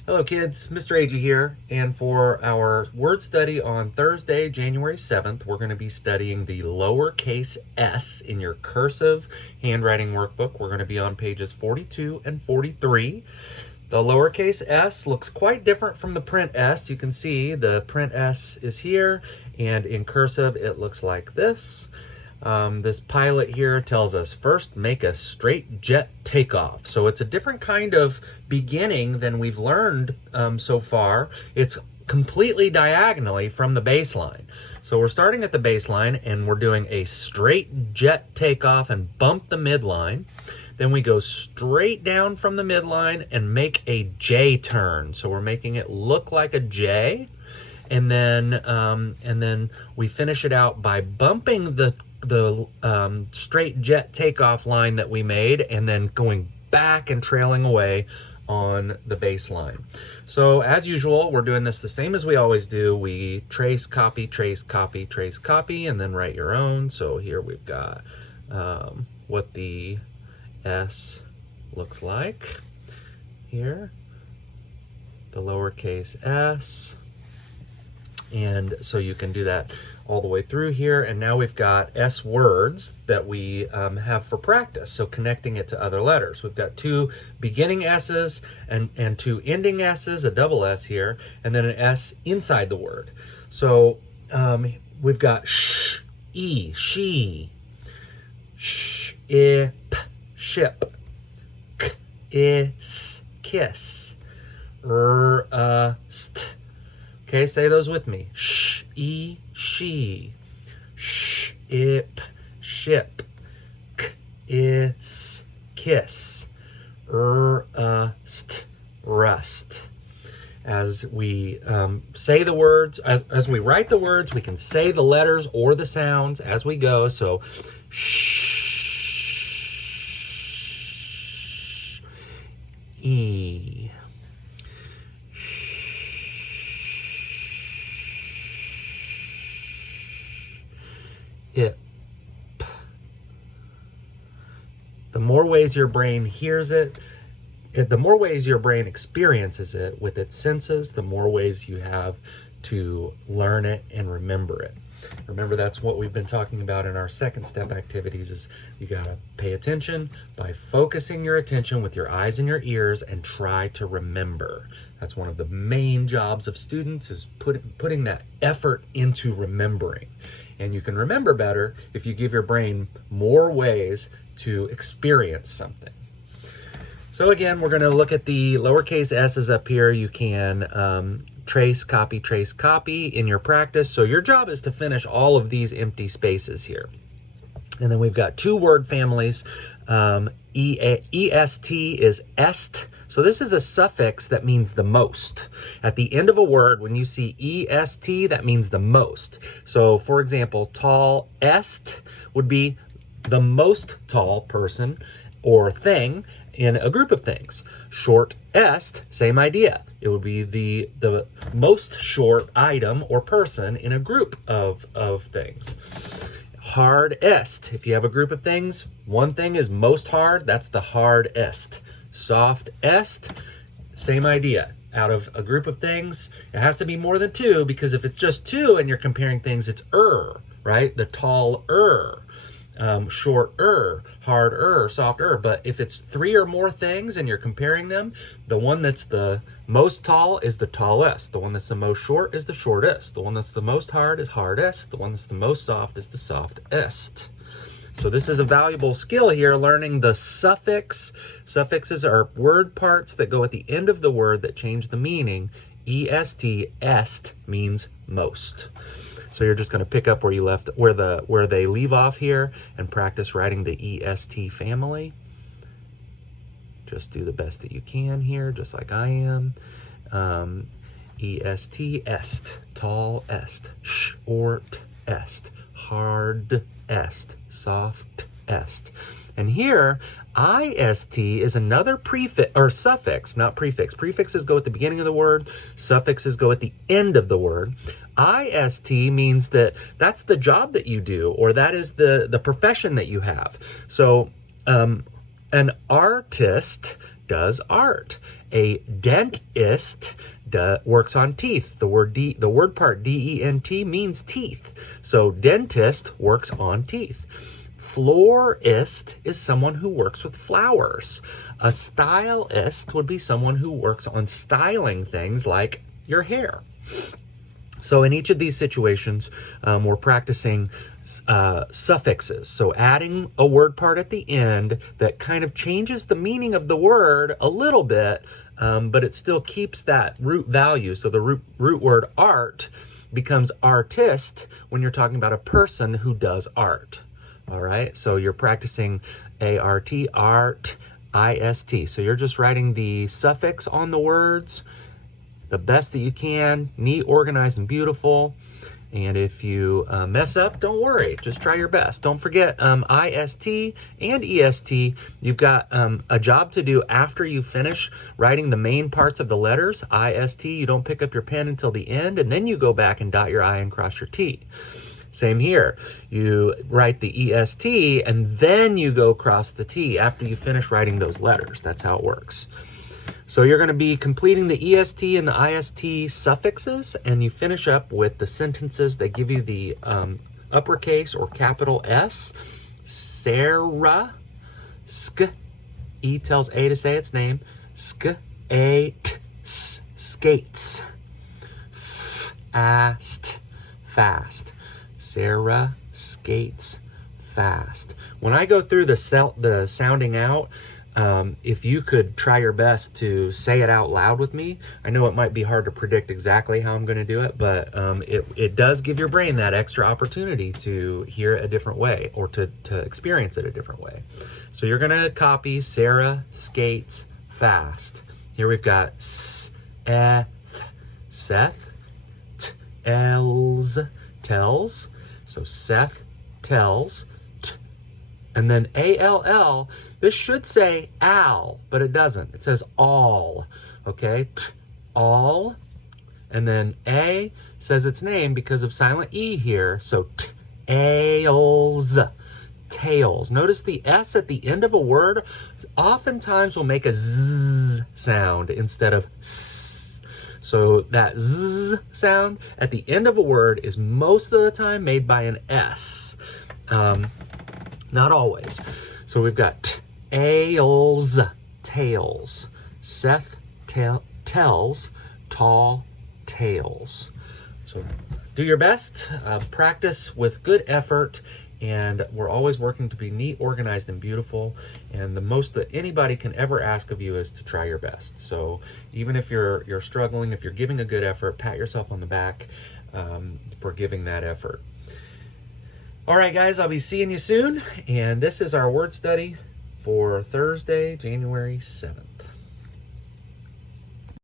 Hello kids, Mr. Agee here, and for our word study on Thursday, January 7th, we're going to be studying the lowercase s in your cursive handwriting workbook. We're going to be on pages 42 and 43. The lowercase s looks quite different from the print s. You can see the print s is here, and in cursive it looks like this. This pilot here tells us first make a straight jet takeoff. So it's a different kind of beginning than we've learned so far. It's completely diagonally from the baseline. So we're starting at the baseline and we're doing a straight jet takeoff and bump the midline. Then we go straight down from the midline and make a J turn. So we're making it look like a J. And then we finish it out by bumping the straight jet takeoff line that we made and then going back and trailing away on the baseline. So as usual, we're doing this the same as we always do. We trace, copy, trace, copy, trace, copy, and then write your own. So here we've got what the S looks like here, the lowercase s. And so you can do that all the way through here. And now we've got S words that we have for practice. So connecting it to other letters. We've got two beginning S's and two ending S's, a double S here, and then an S inside the word. So we've got sh, e, she, sh, I, p, ship, k, is, kiss, st. Okay, say those with me. Sh, e, she, sh, ip, ship, k, is, kiss, st, rust. As we say the words, as we write the words, we can say the letters or the sounds as we go. So, sh, e, ip. The more ways your brain hears it, the more ways your brain experiences it with its senses, the more ways you have to learn it and remember it. Remember, that's what we've been talking about in our second step activities is you gotta pay attention by focusing your attention with your eyes and your ears and try to remember. That's one of the main jobs of students is putting that effort into remembering. And you can remember better if you give your brain more ways to experience something. So again, we're going to look at the lowercase s's up here. You can trace, copy in your practice. So your job is to finish all of these empty spaces here. And then we've got two word families. EST is est. So this is a suffix that means the most. At the end of a word, when you see EST, that means the most. So for example, tall est would be the most tall person or thing in a group of things. Short est, same idea. It would be the most short item or person in a group of things. Hard est, if you have a group of things, one thing is most hard, that's the hard est. Soft est, same idea. Out of a group of things, it has to be more than two, because if it's just two and you're comparing things, it's right? The tall short hard soft But if it's three or more things and you're comparing them, the one that's the most tall is the tallest. The one that's the most short is the shortest. The one that's the most hard is hardest. The one that's the most soft is the softest. So this is a valuable skill here, learning the suffix. Suffixes are word parts that go at the end of the word that change the meaning. est means most. So you're just going to pick up where you left, where they leave off here, and practice writing the EST family. Just do the best that you can here, just like I am. EST, est, tall est, short est, hard est, soft est. And here, IST is another prefix or suffix, not prefix. Prefixes go at the beginning of the word, suffixes go at the end of the word. IST means that that's the job that you do, or that is the profession that you have. So an artist does art. A dentist works on teeth. The word part D-E-N-T means teeth. So dentist works on teeth. Florist is someone who works with flowers. A stylist would be someone who works on styling things like your hair. So in each of these situations, we're practicing suffixes. So adding a word part at the end that kind of changes the meaning of the word a little bit, but it still keeps that root value. So the root word art becomes artist when you're talking about a person who does art. All right, so you're practicing A-R-T, art, I-S-T. So you're just writing the suffix on the words the best that you can, neat, organized, and beautiful. And if you mess up, don't worry. Just try your best. Don't forget IST and EST. You've got a job to do after you finish writing the main parts of the letters. IST, you don't pick up your pen until the end, and then you go back and dot your I and cross your T. Same here. You write the EST, and then you go cross the T after you finish writing those letters. That's how it works. So you're going to be completing the EST and the IST suffixes, and you finish up with the sentences that give you the uppercase or capital S. Sarah, sk, E tells A to say its name, skates, fast. Sarah skates fast. When I go through the sounding out, if you could try your best to say it out loud with me. I know it might be hard to predict exactly how I'm going to do it, but it does give your brain that extra opportunity to hear it a different way or to experience it a different way. So you're going to copy Sarah skates fast. Here we've got Seth, tells. So Seth tells. And then A-L-L, this should say al, but it doesn't. It says all, okay? All. And then A says its name because of silent E here. So tails, tails. Notice the S at the end of a word oftentimes will make a Z sound instead of S. So that Z sound at the end of a word is most of the time made by an S. Not always. So we've got tails, tails. Seth tells, tall tales. So do your best, practice with good effort, and we're always working to be neat, organized, and beautiful. And the most that anybody can ever ask of you is to try your best. So even if you're struggling, if you're giving a good effort, pat yourself on the back for giving that effort. All right, guys, I'll be seeing you soon. And this is our word study for Thursday, January 7th.